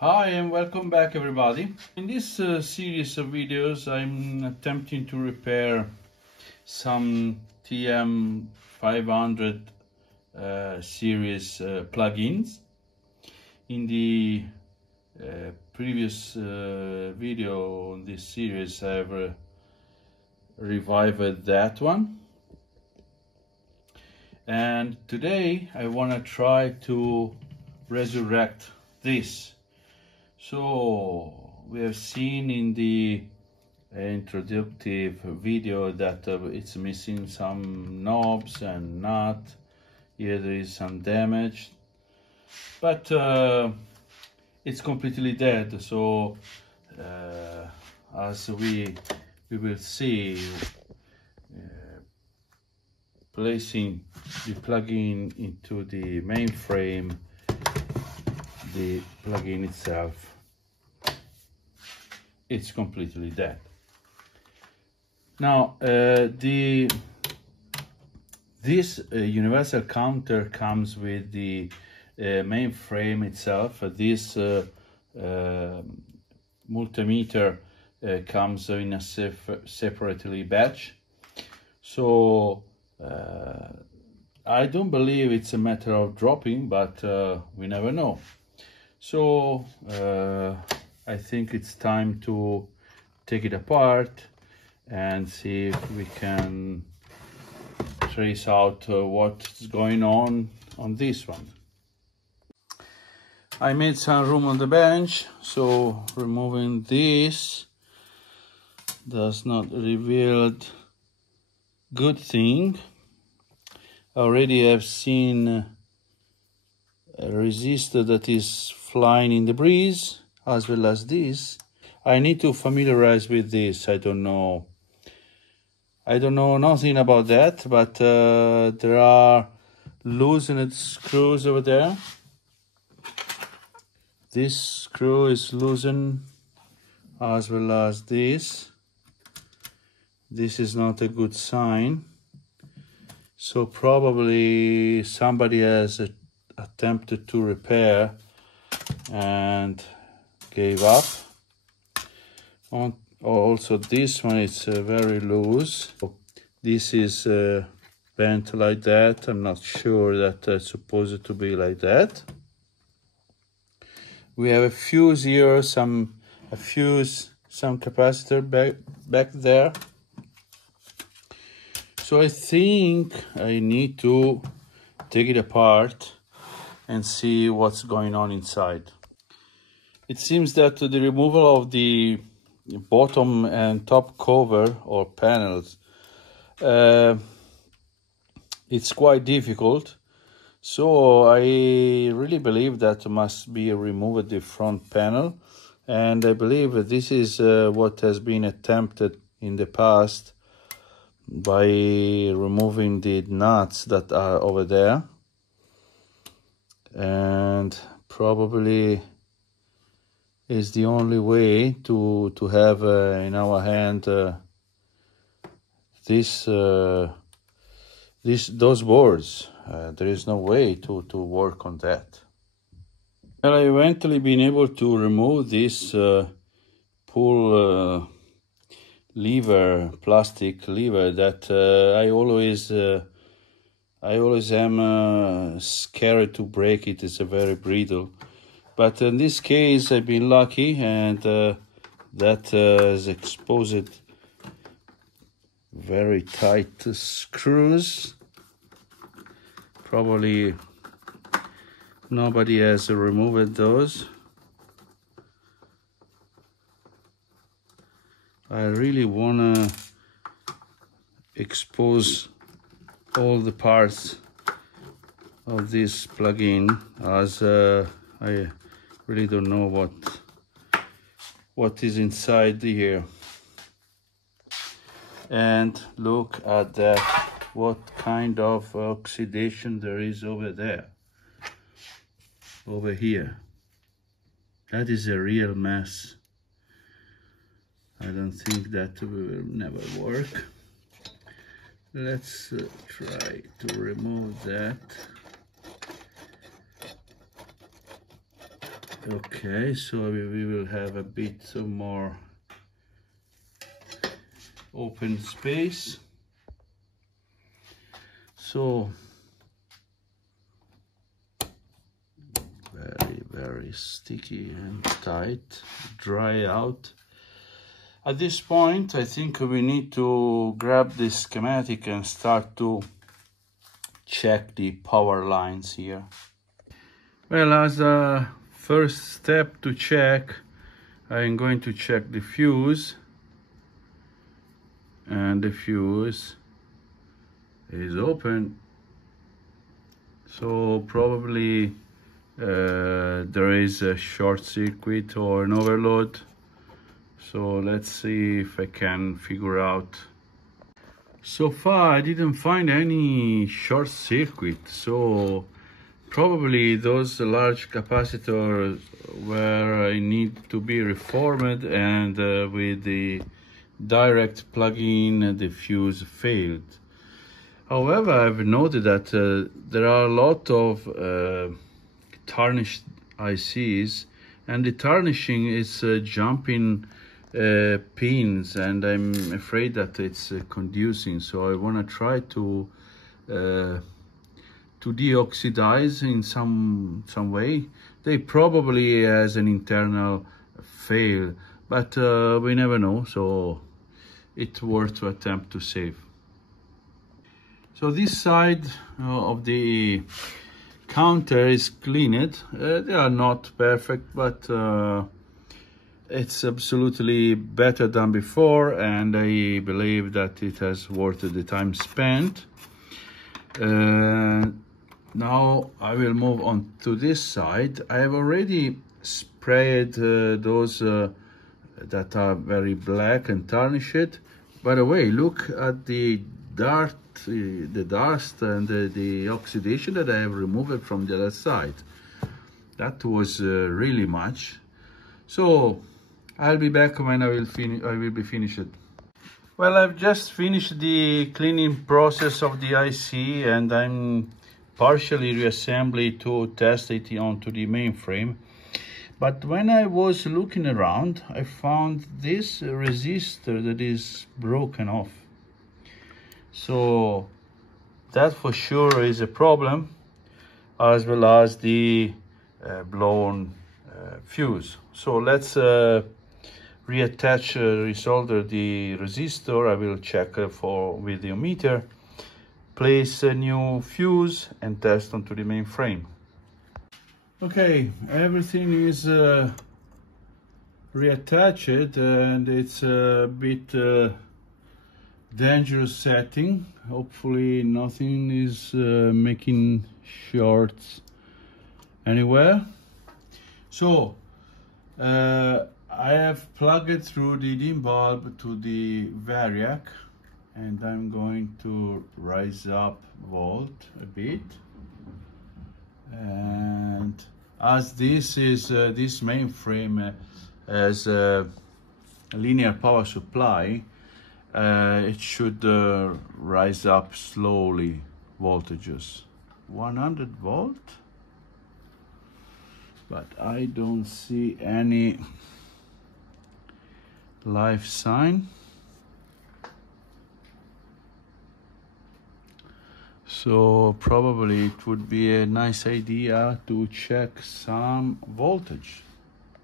Hi and welcome back everybody. In this series of videos I'm attempting to repair some TM500 series plugins. In the previous video on this series I've revived that one, and today I want to try to resurrect this. So we have seen in the introductive video that it's missing some knobs and nut. Here there is some damage, but it's completely dead. So as we will see, placing the plugin into the mainframe, the plugin itself, it's completely dead. Now this universal counter comes with the mainframe itself. This multimeter comes in a separately batch, so I don't believe it's a matter of dropping, but we never know. So I think it's time to take it apart and see if we can trace out what's going on this one. I made some room on the bench, so removing this does not reveal good thing. Already I've seen a resistor that is flying in the breeze, as well as this. I need to familiarize with this. I don't know nothing about that, but there are loosened screws over there. This screw is loosened, as well as this. This is not a good sign. So probably somebody has attempted to repair and gave up. Also this one is very loose. This is bent like that. I'm not sure that it's supposed to be like that. We have a fuse here, some capacitor back there. So I think I need to take it apart and see what's going on inside. It seems that the removal of the bottom and top cover or panels, it's quite difficult. So I really believe that must be removed the front panel, and I believe this is what has been attempted in the past by removing the nuts that are over there, and probably is the only way to have in our hand those boards. There is no way to work on that. Well, I eventually been able to remove this pull lever, plastic lever that I always am scared to break it. It's a very brittle. But in this case, I've been lucky, and that has exposed very tight screws. Probably nobody has removed those. I really want to expose all the parts of this plugin, as I really don't know what is inside here. And look at that, what kind of oxidation there is over there, over here. That is a real mess. I don't think that will never work. Let's try to remove that. Okay, so we will have a bit more open space. So very sticky and tight, dry out. At this point, I think we need to grab this schematic and start to check the power lines here. Well, as a first step to check, I'm going to check the fuse, and the fuse is open, so probably there is a short circuit or an overload. So let's see if I can figure out. So far I didn't find any short circuit, so probably those large capacitors where I need to be reformed, and with the direct plug-in the fuse failed. However, I've noted that there are a lot of tarnished ICs, and the tarnishing is jumping pins, and I'm afraid that it's conducing. So I want to try to deoxidize in some way. They probably has an internal fail, but we never know, so it's worth to attempt to save. So this side of the counter is cleaned. They are not perfect, but it's absolutely better than before, and I believe that it has worth the time spent. Now I will move on to this side. I have already sprayed those that are very black and tarnished. By the way, look at the dust and the oxidation that I have removed from the other side. That was really much. So I'll be back when I will be finished. Well, I've just finished the cleaning process of the IC, and I'm partially reassembling to test it onto the mainframe. But when I was looking around, I found this resistor that is broken off. So that for sure is a problem, as well as the blown fuse. So let's reattach, resolder the resistor. I will check with the ohmmeter, place a new fuse, and test onto the mainframe. Okay, everything is reattached, and it's a bit dangerous setting. Hopefully nothing is making shorts anywhere. So I have plugged through the dim bulb to the variac, and I'm going to rise up volt a bit. And as this is this mainframe has a linear power supply, it should rise up slowly voltages. 100 volt, but I don't see any live sign. So probably it would be a nice idea to check some voltage.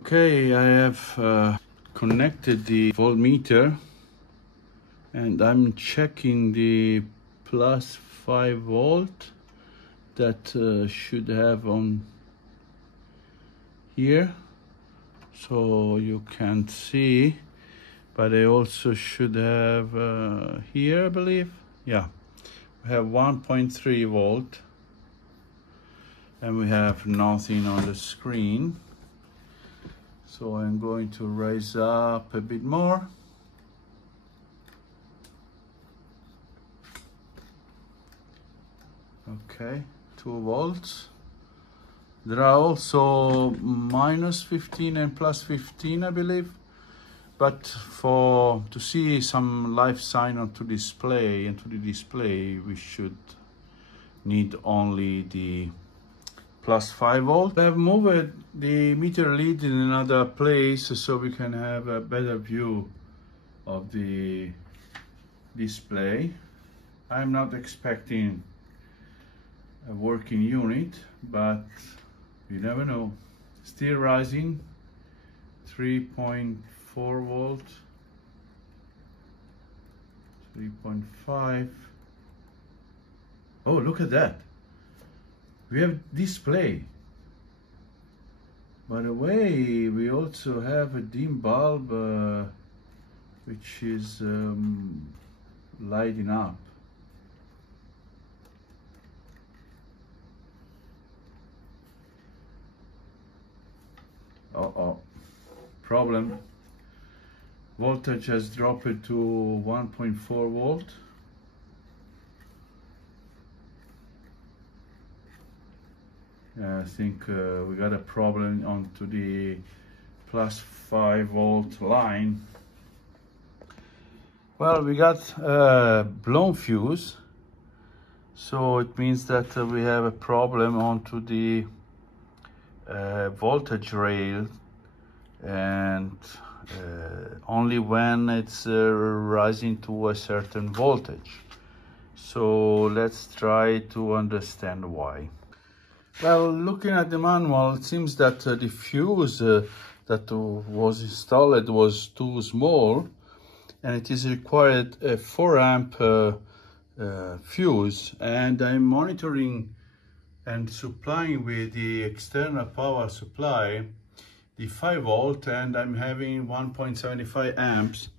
Okay, I have connected the voltmeter, and I'm checking the plus 5 volt that should have on here, so you can't see, but I also should have here, I believe. Yeah, we have 1.3 volt, and we have nothing on the screen. So I'm going to raise up a bit more. Okay, 2 volts. There are also minus 15 and plus 15, I believe. But to see some live sign onto the display, we should need only the plus 5 volt. I've moved the meter lead in another place so we can have a better view of the display. I'm not expecting a working unit, but you never know. Still rising, 3.4 volt, 3.5. Oh, look at that. We have display. By the way, we also have a dim bulb which is lighting up. Uh-oh, problem. Voltage has dropped to 1.4 volt. I think we got a problem onto the plus 5 volt line. Well, we got blown fuse, so it means that we have a problem onto the voltage rail, and only when it's rising to a certain voltage. So let's try to understand why. Well, looking at the manual, it seems that the fuse that was installed was too small, and it is required a 4 amp fuse, and I'm monitoring and supplying with the external power supply the 5 volt, and I'm having 1.75 amps,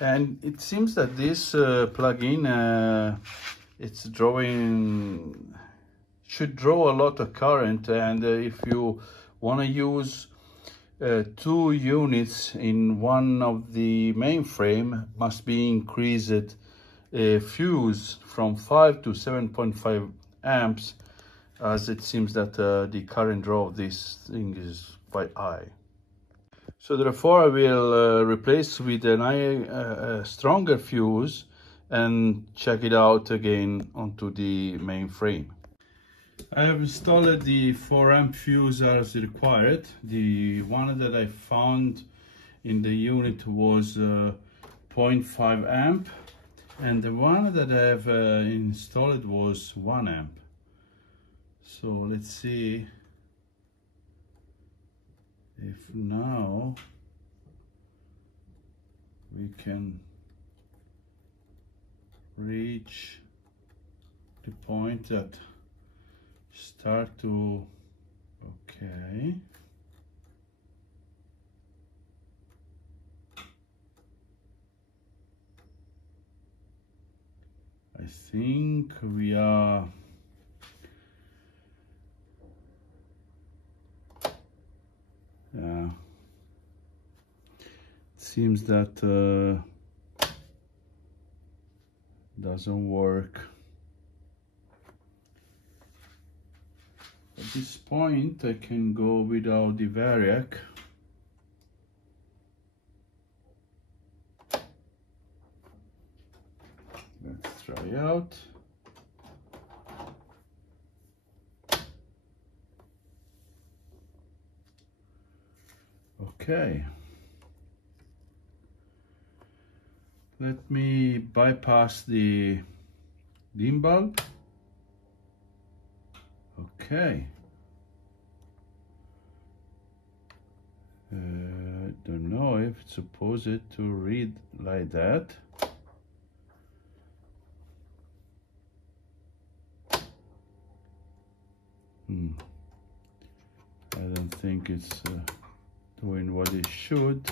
and it seems that this plug-in it's should draw a lot of current, and if you want to use 2 units in one of the mainframe, must be increased fuse from 5 to 7.5 amps, as it seems that the current draw of this thing is quite high. So therefore I will replace with a stronger fuse and check it out again onto the mainframe. I have installed the 4 amp fuse as required. The one that I found in the unit was 0.5 amp, and the one that I have installed was 1 amp. So let's see if now we can reach the point that start to, okay. I think we are it seems that doesn't work. At this point I can go without the variac. Let's try out. Okay. Let me bypass the dim bulb. Okay. Don't know if it's supposed to read like that. I don't think it's doing what it should.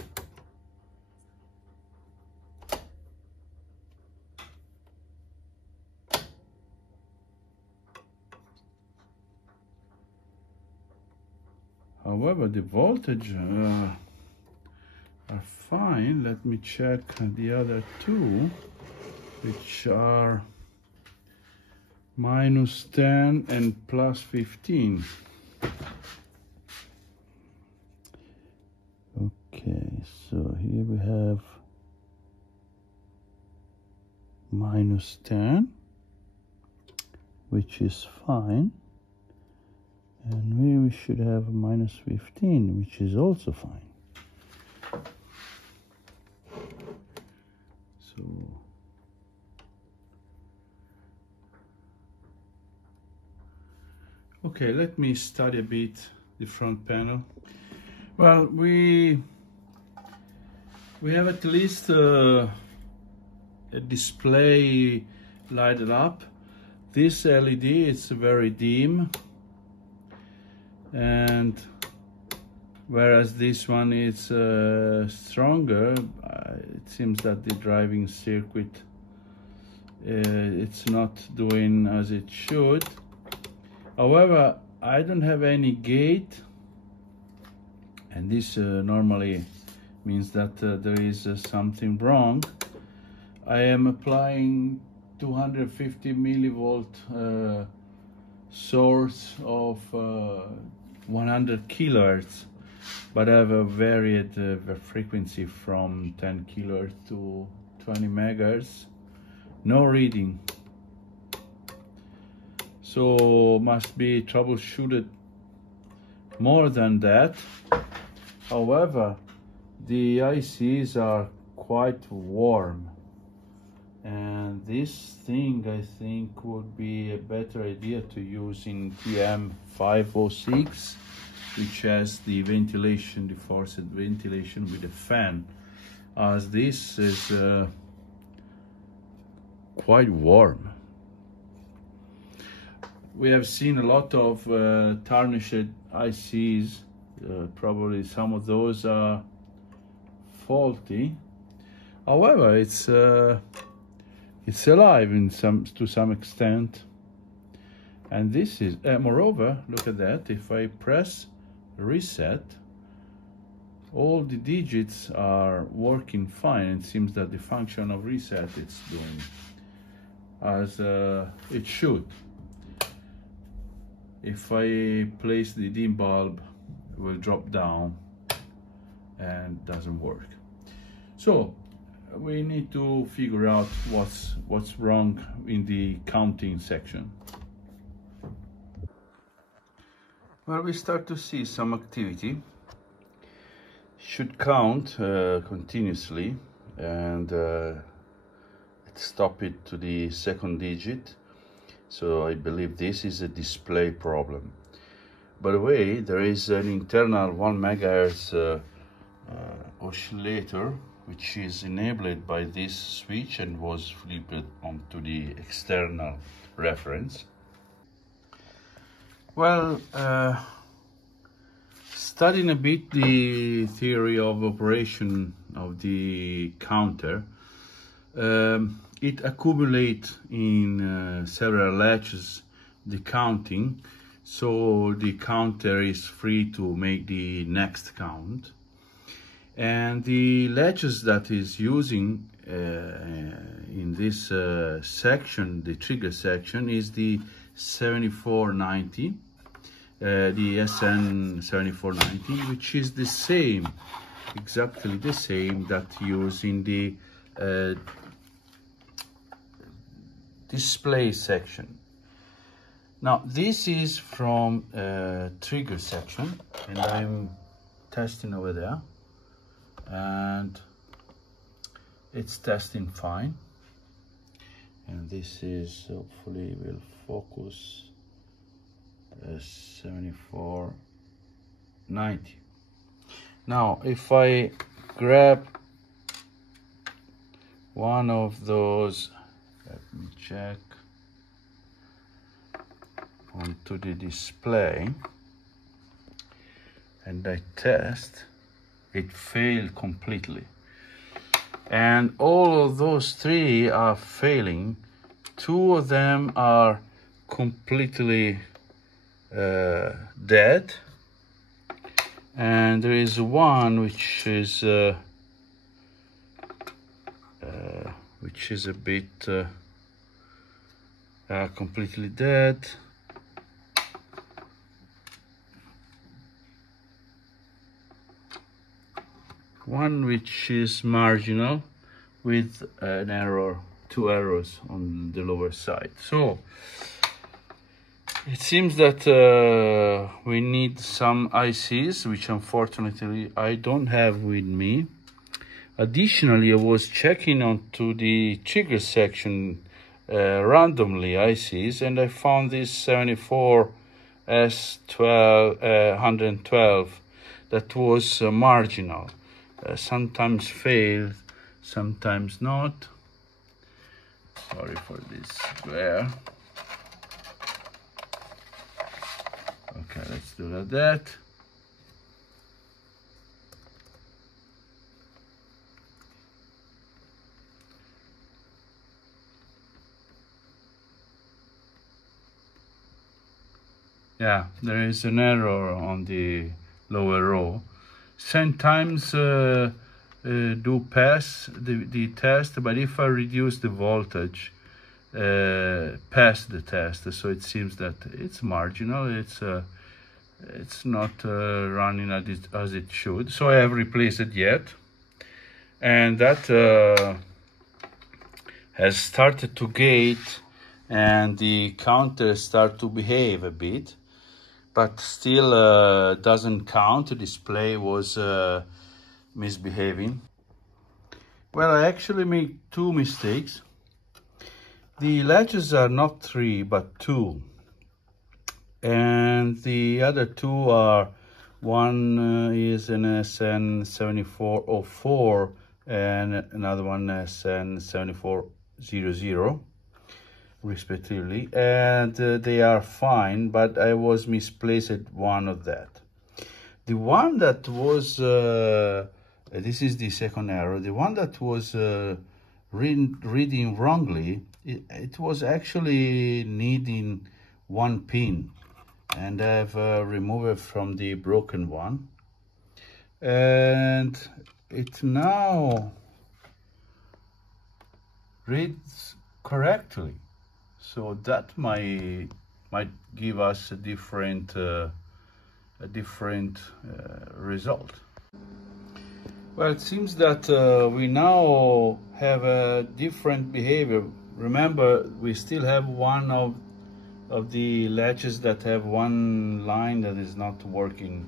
However, the voltage are fine. Let me check the other two, which are -10 and +15. Okay, so here we have -10, which is fine, And we should have a minus 15, which is also fine. So okay, let me study a bit the front panel. Well, we have at least a display lighted up. This LED is very dim, and whereas this one is stronger, it seems that the driving circuit it's not doing as it should. However, I don't have any gate, and this normally means that there is something wrong. I am applying 250 millivolt source of 100 kilohertz, but I have a varied frequency from 10 kilohertz to 20 megahertz. No reading, so must be troubleshooted more than that. However, the ICs are quite warm, and this thing I think would be a better idea to use in TM506, which has the ventilation, the forced ventilation with a fan, as this is quite warm. We have seen a lot of tarnished ICs. Probably some of those are faulty. However, it's alive to some extent, and this is moreover, look at that. If I press reset, all the digits are working fine. It seems that the function of reset is doing as it should. If I place the dim bulb, it will drop down and doesn't work. So we need to figure out what's wrong in the counting section. Well, we start to see some activity. Should count continuously, and stop it to the second digit. So I believe this is a display problem. By the way, there is an internal 1 megahertz oscillator, which is enabled by this switch and was flipped onto the external reference. Well, studying a bit the theory of operation of the counter, it accumulates in several latches the counting, so the counter is free to make the next count. And the latches that is using in this section, the trigger section, is the 7490, the SN7490, which is the same, exactly the same that used in the display section. Now this is from trigger section, and I'm testing over there, and it's testing fine. And this is, hopefully will focus, 7490. Now if I grab one of those, let me check, onto the display, and I test, it failed completely. And all of those three are failing. Two of them are completely dead, and there is one which is a bit completely dead. One which is marginal with an error, 2 errors on the lower side. So It seems that we need some ICs, which unfortunately I don't have with me. Additionally, I was checking onto the trigger section randomly ICs, and I found this 74S112 that was marginal. Sometimes failed, sometimes not. Sorry for this glare. Okay, let's do like that. Yeah, there is an error on the lower row. Sometimes do pass the test, but if I reduce the voltage, pass the test, so it seems that it's marginal. It's not running as it should. So I have replaced it yet, and that has started to gate, and the counter start to behave a bit, but still doesn't count. The display was misbehaving. Well, I actually made two mistakes. The latches are not 3 but 2, and the other two are, one is an SN7404 and another one SN7400 respectively, and they are fine, but I was misplaced one of that. The one that was this is the second error. The one that was reading wrongly, it was actually needing one pin, and I've removed it from the broken one, and it now reads correctly. So that might give us a different result. Well, it seems that we now have a different behavior. Remember, we still have one of the latches that have one line that is not working,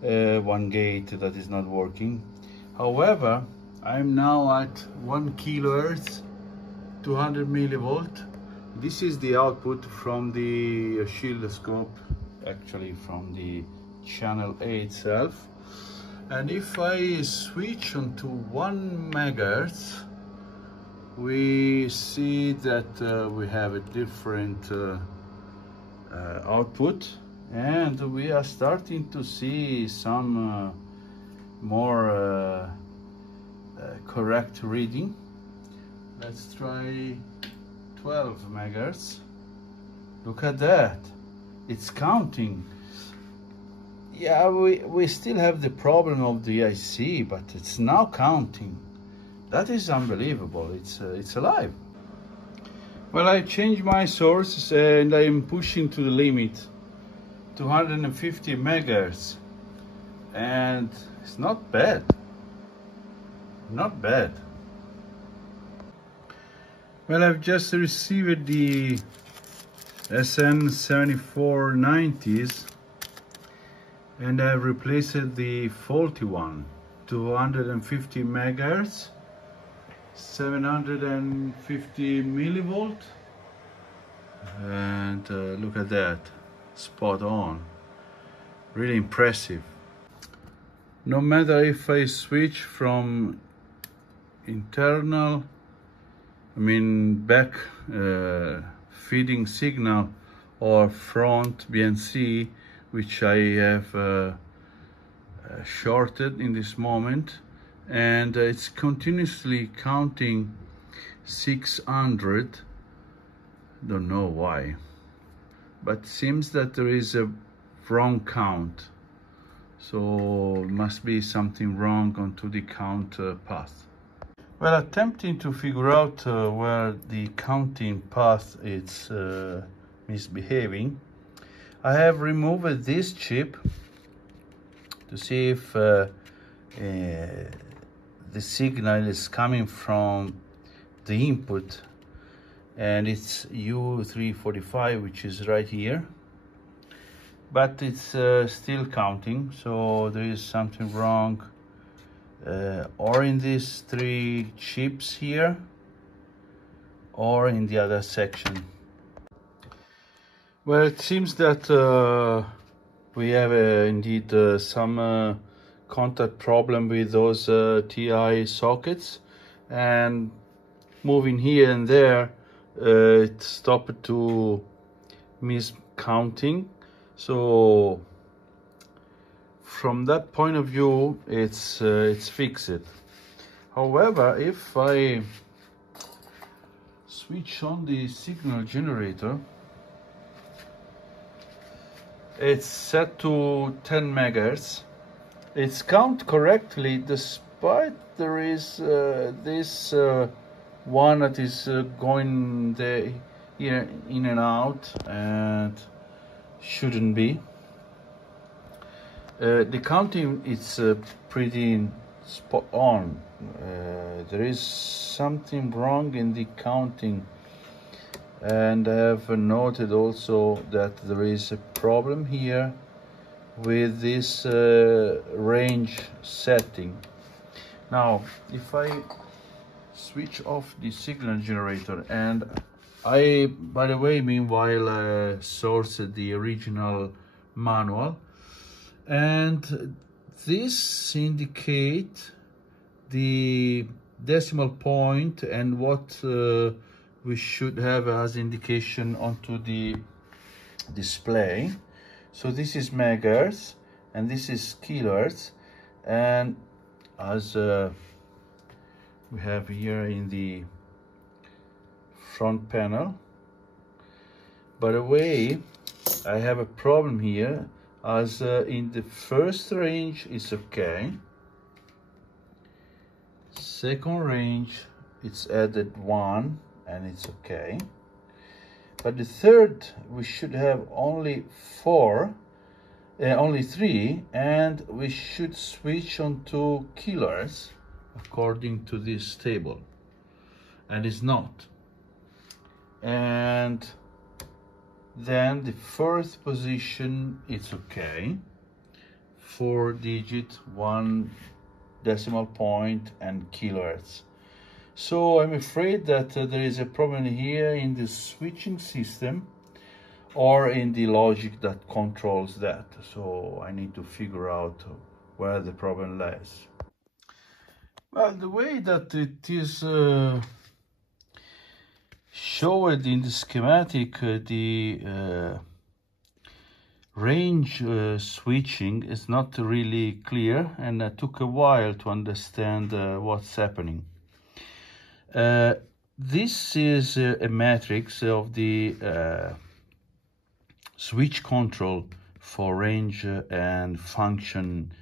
one gate that is not working. However, I'm now at 1 kilohertz, 200 millivolt. This is the output from the oscilloscope, actually from the channel A itself. And if I switch onto 1 megahertz, we see that we have a different output, and we are starting to see some more correct reading. Let's try 12 megahertz. Look at that, it's counting. Yeah, we still have the problem of the IC, but it's now counting. That is unbelievable. It's alive. Well, I changed my source and I'm pushing to the limit, 250 megahertz, and it's not bad. Not bad. Well, I've just received the SN7490s, and I've replaced the faulty one, 250 megahertz, 750 millivolt, and look at that, spot on, really impressive. No matter if I switch from internal, back feeding signal, or front BNC, which I have shorted in this moment, and it's continuously counting 600. Don't know why, but seems that there is a wrong count, so must be something wrong onto the count path. Well, attempting to figure out where the counting path is misbehaving, I have removed this chip to see if the signal is coming from the input and it's U345, which is right here, but it's still counting, so there is something wrong or in these 3 chips here or in the other section. Well, it seems that we have indeed some contact problem with those TI sockets, and moving here and there it stopped to miscounting. So from that point of view, it's fixed. However, if I switch on the signal generator, it's set to 10 megahertz. It's count correctly, despite there is this one that is going here in and out, and shouldn't be. The counting is pretty spot on. There is something wrong in the counting, and I have noted also that there is a problem here with this range setting. Now, if I switch off the signal generator, and I, by the way, meanwhile sourced the original manual, and this indicate the decimal point and what we should have as indication onto the display. So this is megahertz and this is kilohertz, and as we have here in the front panel. By the way, I have a problem here, as in the first range it's okay, second range it's added 1 and it's okay, but the third we should have only 3, and we should switch on to kilohertz according to this table, and it's not. And then the first position, it's okay, 4 digit, 1 decimal point and kilohertz. So I'm afraid that there is a problem here in the switching system or in the logic that controls that. So I need to figure out where the problem lies. Well, the way that it is showed in the schematic, the range switching is not really clear, and it took a while to understand what's happening. This is a matrix of the switch control for range and function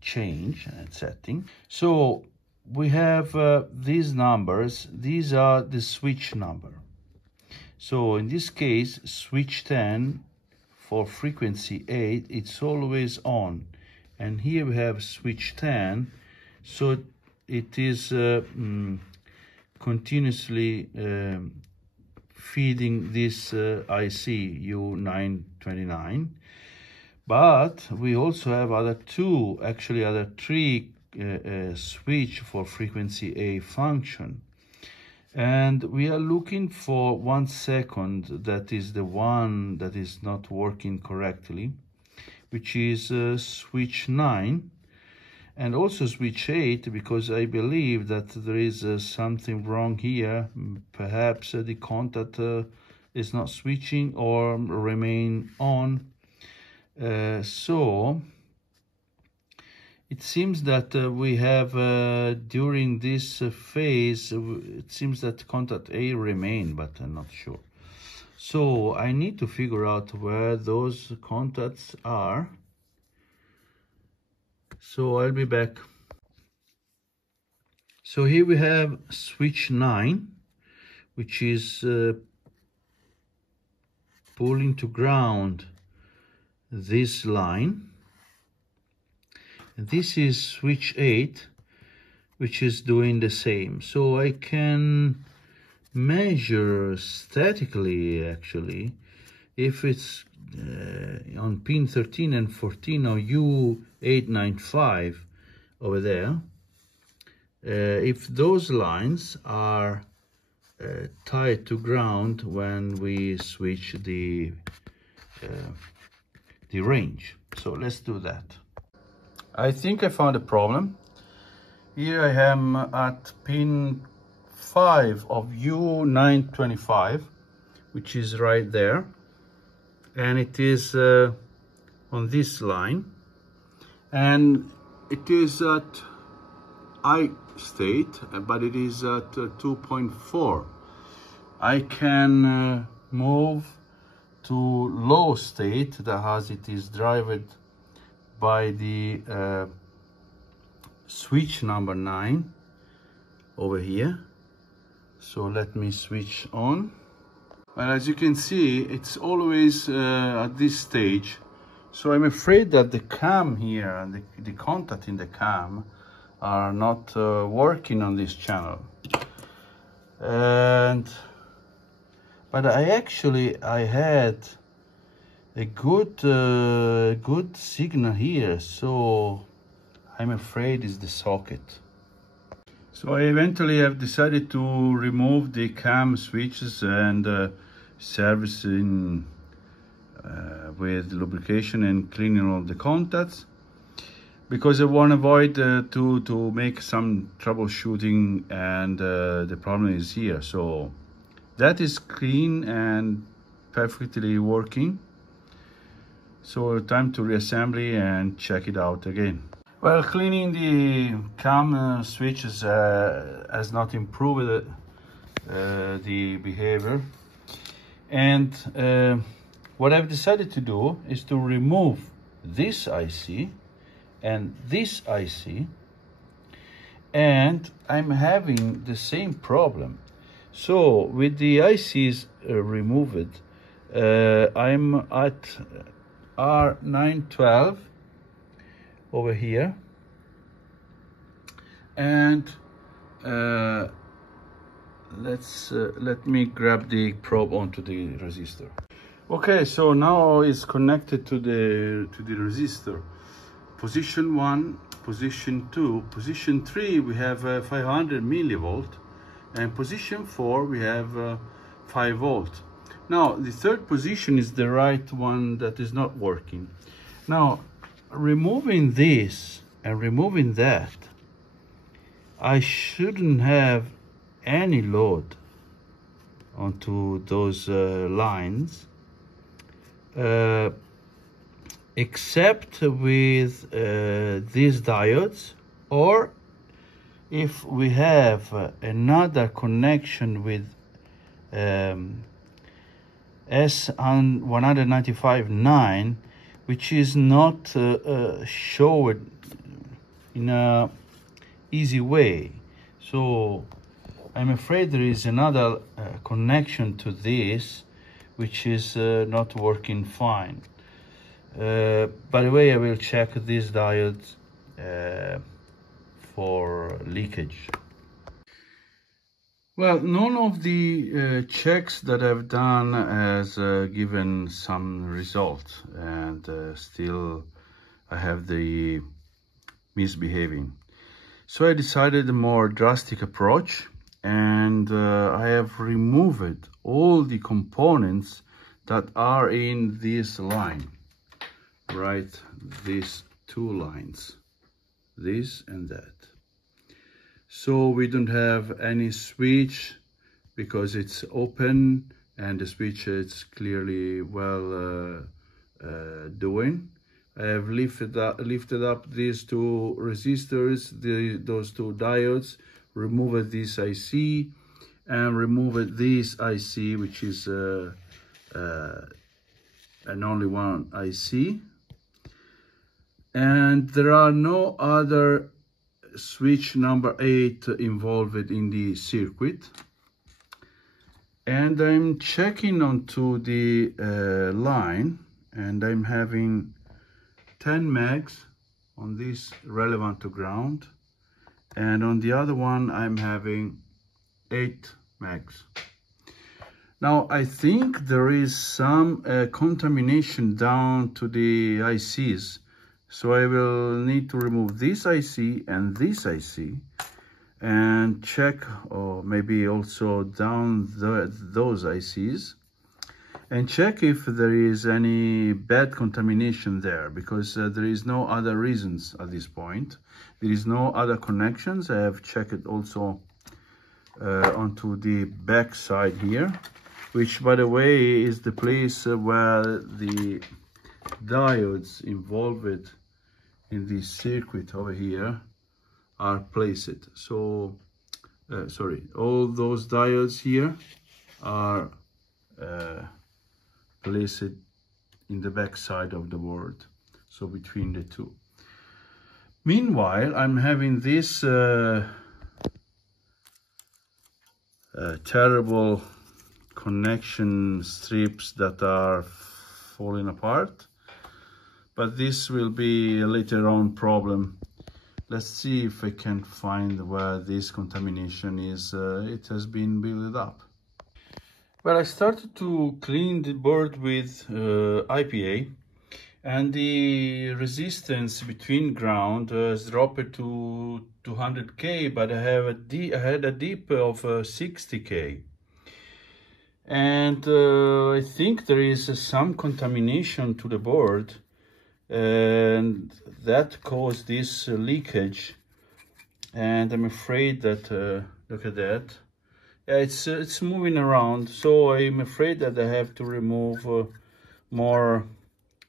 change and setting. So we have these numbers. These are the switch number. So in this case, switch 10 for frequency 8, it's always on. And here we have switch 10, so it is continuously feeding this IC U929. But we also have other 3 switch for frequency A function, and we are looking for 1 second, that is the one that is not working correctly, which is switch 9, and also switch 8, because I believe that there is something wrong here. Perhaps the contact is not switching or remain on. So it seems that we have during this phase, it seems that contact A remain, but I'm not sure. So I need to figure out where those contacts are. So I'll be back. So here we have switch 9, which is pulling to ground this line. This is switch 8, which is doing the same. So I can measure statically actually if it's on pin 13 and 14 or U895 over there, if those lines are tied to ground when we switch the range. So let's do that. I think I found a problem. Here I am at pin 5 of U925, which is right there, and it is on this line, and it is at I state, but it is at 2.4. I can move to low state, that has it is driven by the switch number 9 over here. So let me switch on. Well, as you can see, it's always at this stage. So I'm afraid that the cam here and the contact in the cam are not working on this channel. But I had a good signal here, so I'm afraid it's the socket. So I eventually have decided to remove the cam switches and servicing with lubrication and cleaning all the contacts, because I want to avoid to make some troubleshooting, and the problem is here. So that is clean and perfectly working. So time to reassembly and check it out again. Well, cleaning the cam switches has not improved the behavior, and what I've decided to do is to remove this IC and this IC, and I'm having the same problem. So with the ICs removed, I'm at R912 over here, and let me grab the probe onto the resistor. Okay, so now it's connected to the resistor. Position 1, position 2, position 3 we have 500 millivolt, and position 4 we have 5 volt. Now the third position is the right one that is not working. Now removing this and removing that, I shouldn't have any load onto those lines, except with these diodes, or if we have another connection with S195-9, which is not shown in a easy way. So I'm afraid there is another connection to this which is not working fine. By the way, I will check these diodes for leakage. Well, none of the checks that I've done has given some result, and still I have the misbehaving. So I decided a more drastic approach, and I have removed all the components that are in this line, right? These two lines, this and that. So we don't have any switch because it's open, and the switch is clearly well doing. I have lifted up these two resistors, those two diodes, removed this IC, and removed this IC, which is an only one IC. And there are no other switch number 8 involved in the circuit. And I'm checking onto the line, and I'm having 10 megs on this relevant to ground, and on the other one I'm having 8 mags. Now I think there is some contamination down to the ICs, so I will need to remove this IC and this IC and check, or maybe also down those ICs, and check if there is any bad contamination there, because there is no other reasons at this point. There is no other connections. I have checked it also onto the back side here, which by the way is the place where the diodes involved in this circuit over here are placed. So sorry, all those diodes here are placed in the back side of the board, so between the two. Meanwhile, I'm having this terrible connection strips that are falling apart, but this will be a later on problem. Let's see if I can find where this contamination is. It has been built up. Well, I started to clean the board with IPA, and the resistance between ground has dropped to 200K, but I had a dip of 60K. And I think there is some contamination to the board, and that caused this leakage. And I'm afraid that, look at that. Yeah, it's moving around, so I'm afraid that I have to remove more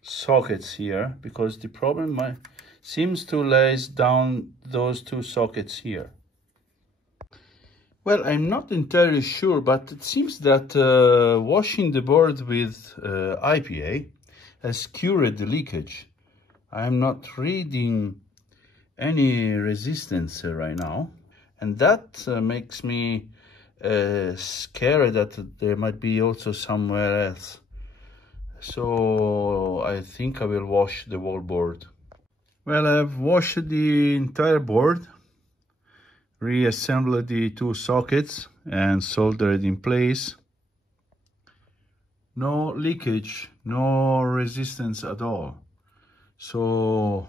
sockets here, because the problem seems to lies down those two sockets here. Well, I'm not entirely sure, but it seems that washing the board with IPA has cured the leakage. I'm not reading any resistance right now, and that makes me scared that there might be also somewhere else. So I think I will wash the whole board. Well, I've washed the entire board, reassembled the two sockets and soldered in place. No leakage, no resistance at all. So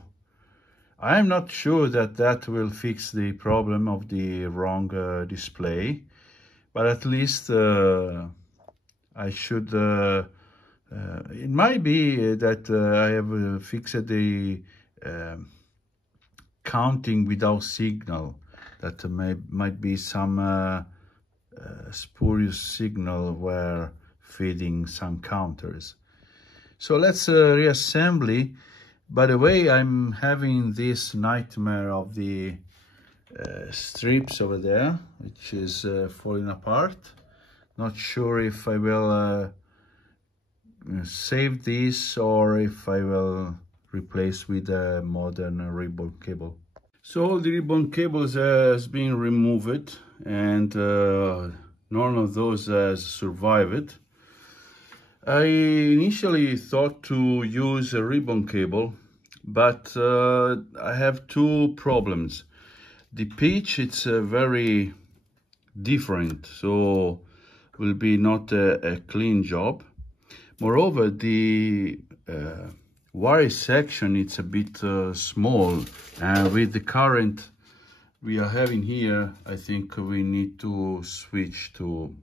I'm not sure that that will fix the problem of the wrong display, but at least I should it might be that I have fixed the counting without signal, that might be some spurious signal where feeding some counters. So let's reassembly. By the way, I'm having this nightmare of the strips over there, which is falling apart. Not sure if I will save this or if I will replace with a modern ribbon cable. So the ribbon cables has been removed, and none of those has survived. I initially thought to use a ribbon cable, but I have two problems. The pitch, it's very different, so will be not a clean job. Moreover, the wire section, it's a bit small, and with the current we are having here, I think we need to switch to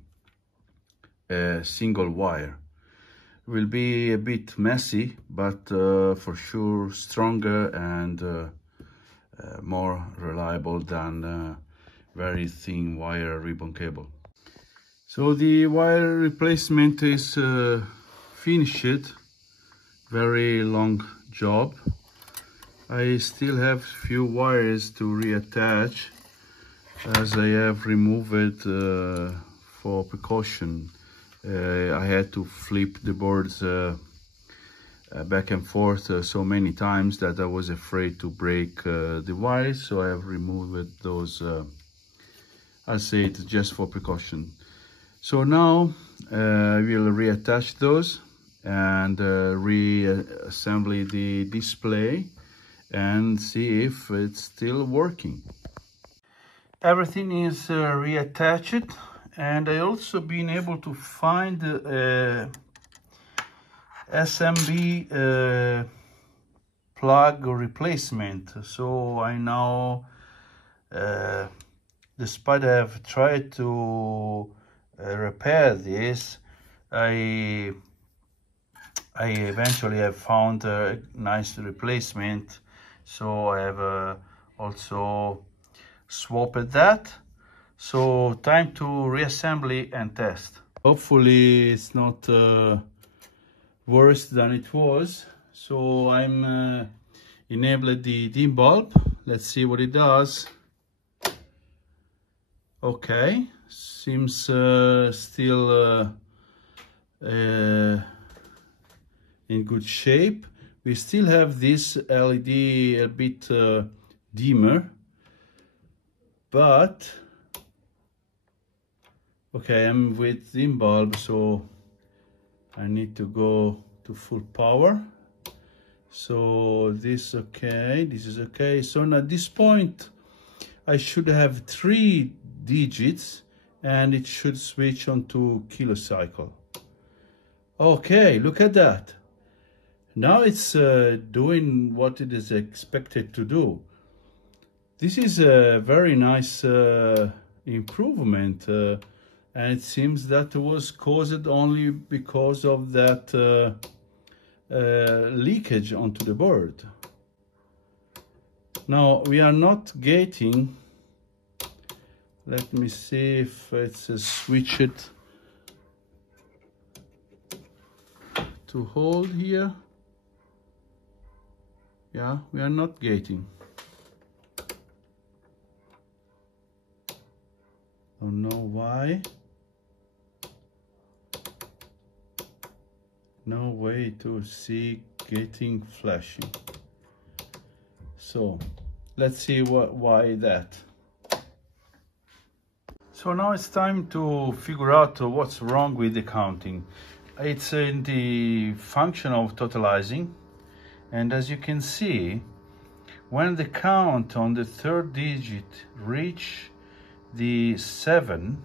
a single wire. It will be a bit messy, but for sure stronger and more reliable than very thin wire ribbon cable. So the wire replacement is finished. Very long job. I still have few wires to reattach, as I have removed for precaution. I had to flip the boards back and forth so many times that I was afraid to break the wires, so I have removed those, I say it just for precaution. So now I will reattach those and reassemble the display and see if it's still working. Everything is reattached, and I also been able to find SMB plug replacement. So I now, despite I have tried to repair this, I eventually have found a nice replacement. So I have also swapped that. So time to reassembly and test. Hopefully it's not worse than it was. So I'm enabled the dim bulb. Let's see what it does. Okay, seems still in good shape. We still have this LED a bit dimmer, but okay, I'm with dim bulb, so I need to go to full power. So this okay, this is okay. So now at this point I should have 3 digits and it should switch on to kilocycle. Okay, look at that. Now it's doing what it is expected to do. This is a very nice improvement, and it seems that it was caused only because of that leakage onto the board. Now we are not gating. Let me see if it's switched to hold here. Yeah, we are not gating. Don't know why. No way to see gating flashing. So let's see why that. So now it's time to figure out what's wrong with the counting. It's in the function of totalizing, and as you can see, when the count on the 3rd digit reach the 7,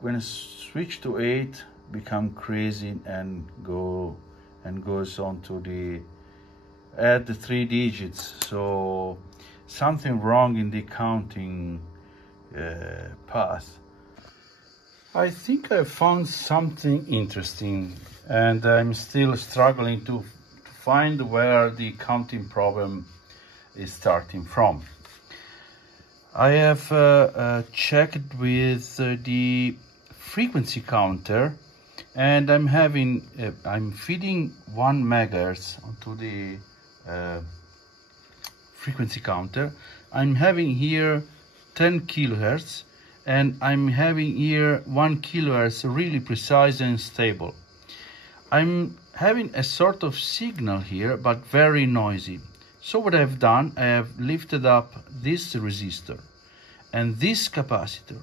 when it switch to 8, become crazy and goes on to the add the 3 digits. So something wrong in the counting path. I think I found something interesting, and I'm still struggling to find where the counting problem is starting from. I have checked with the frequency counter, and I'm feeding 1 megahertz onto the frequency counter. I'm having here 10 kilohertz, and I'm having here 1 kilohertz, really precise and stable. I'm having a sort of signal here, but very noisy. So what I've done, I have lifted up this resistor and this capacitor.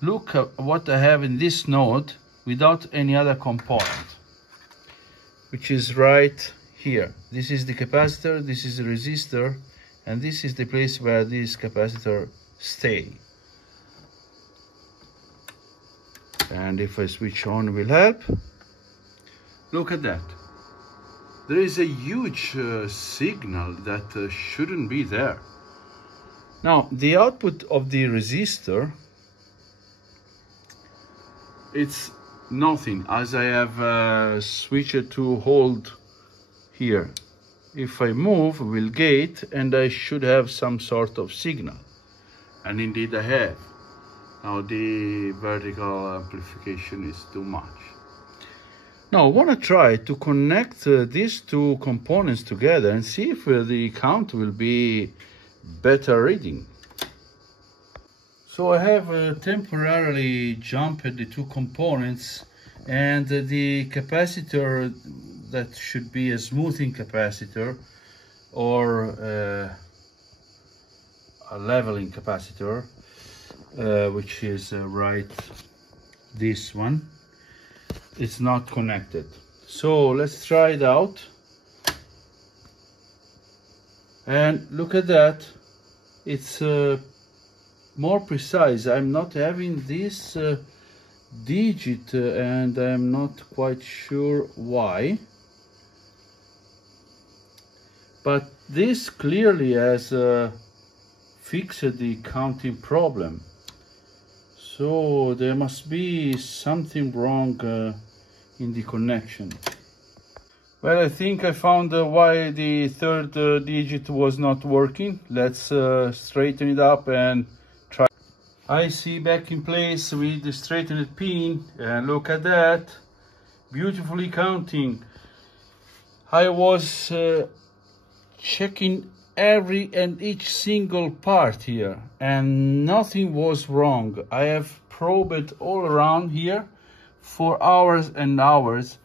Look at what I have in this node without any other component, which is right here. This is the capacitor, this is the resistor, and this is the place where this capacitor stay. And if I switch on, it will help. Look at that. There is a huge signal that shouldn't be there. Now, the output of the resistor, it's nothing, as I have switched to hold here. If I move, it will gate, and I should have some sort of signal. And indeed I have. Now the vertical amplification is too much. Now I want to try to connect these 2 components together and see if the count will be better reading. So I have temporarily jumped the 2 components, and the capacitor that should be a smoothing capacitor or a leveling capacitor, which is right this one, it's not connected. So let's try it out, and look at that. it's more precise. I'm not having this digit and I'm not quite sure why, but this clearly has fixed the counting problem. So there must be something wrong in the connection. Well, I think I found why the third digit was not working. Let's straighten it up and try. I see back in place with the straightened pin, and look at that, beautifully counting. I was checking every and each single part here and nothing was wrong. I have probed all around here for hours and hours,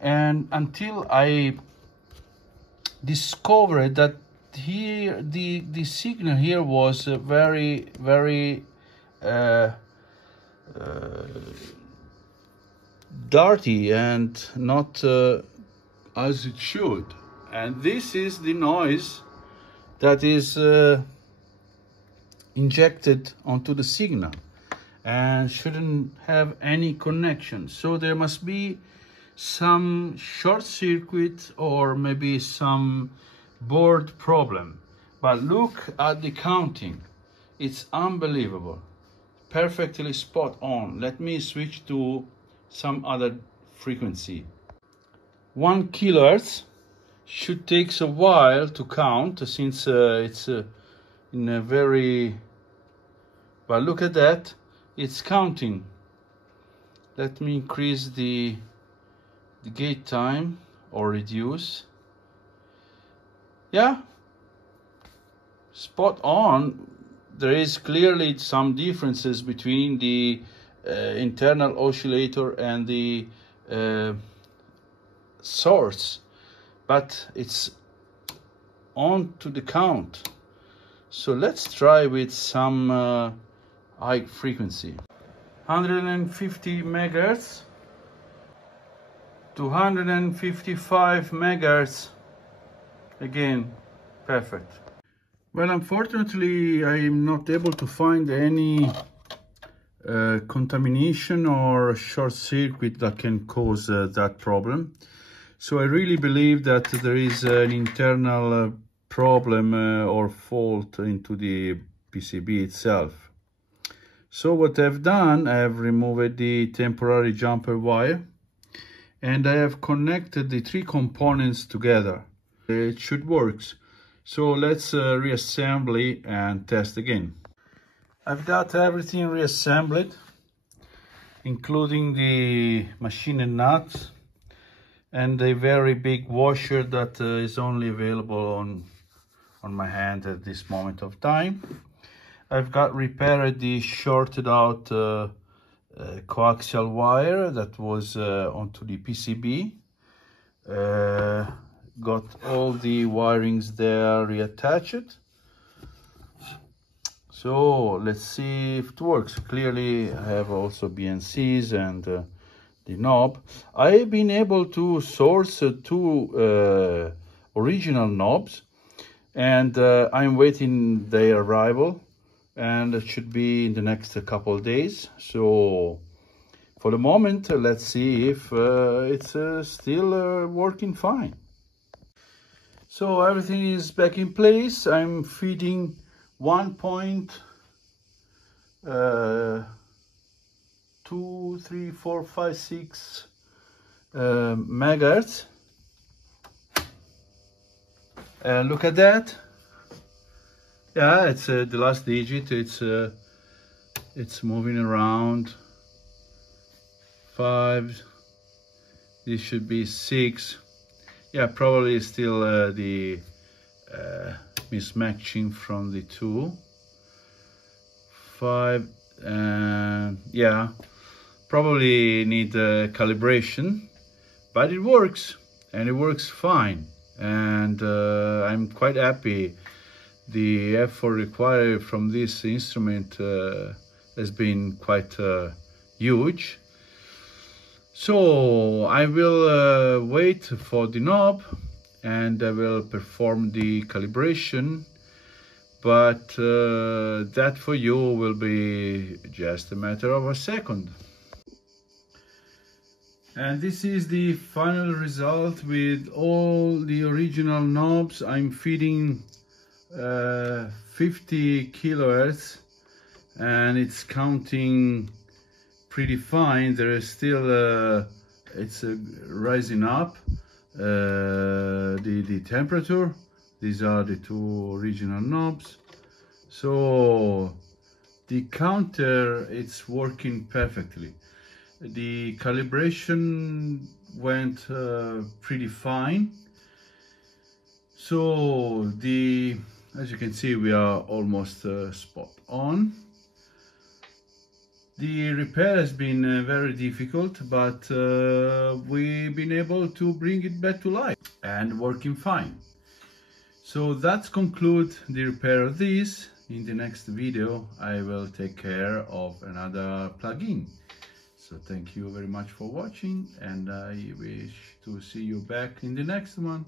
and until I discovered that here the signal here was very dirty and not as it should, and this is the noise that is injected onto the signal and shouldn't have any connection. So there must be some short circuit or maybe some board problem. But look at the counting, it's unbelievable, perfectly spot on. Let me switch to some other frequency. 1 kilohertz should take a while to count since it's in a very, but look at that, it's counting. Let me increase the gate time or reduce. Yeah, spot on. There is clearly some differences between the internal oscillator and the source, but it's on to the count. So let's try with some high frequency. 150 megahertz, 255 megahertz, again perfect. Well, unfortunately I'm not able to find any contamination or short circuit that can cause that problem. So I really believe that there is an internal problem or fault into the PCB itself. So what I've done, I have removed the temporary jumper wire and I have connected the three components together. It should work. So let's reassemble and test again. I've got everything reassembled, including the machined nuts and a very big washer that is only available on my hand at this moment of time. I've got repaired the shorted out coaxial wire that was onto the PCB. Got all the wirings there reattached. So let's see if it works. Clearly I have also BNCs and the knob. I've been able to source two original knobs, and I'm waiting their arrival, and it should be in the next couple of days. So for the moment, let's see if it's still working fine. So everything is back in place. I'm feeding 1.2, 3, 4, 5, 6 megahertz. Look at that. Yeah, it's the last digit. It's moving around. 5. This should be 6. Yeah, probably still the mismatching from the 2. 5. Yeah, probably need calibration, but it works, and it works fine, and I'm quite happy. The effort required from this instrument has been quite huge. So I will wait for the knob and I will perform the calibration, but that for you will be just a matter of a second. And this is the final result with all the original knobs. I'm feeding 50 kilohertz and it's counting pretty fine. There is still it's rising up the temperature. These are the two original knobs, so the counter, it's working perfectly. The calibration went pretty fine. So as you can see, we are almost spot on. The repair has been very difficult, but we've been able to bring it back to life and working fine. So that concludes the repair of this. In the next video, I will take care of another plugin. So thank you very much for watching, and I wish to see you back in the next one.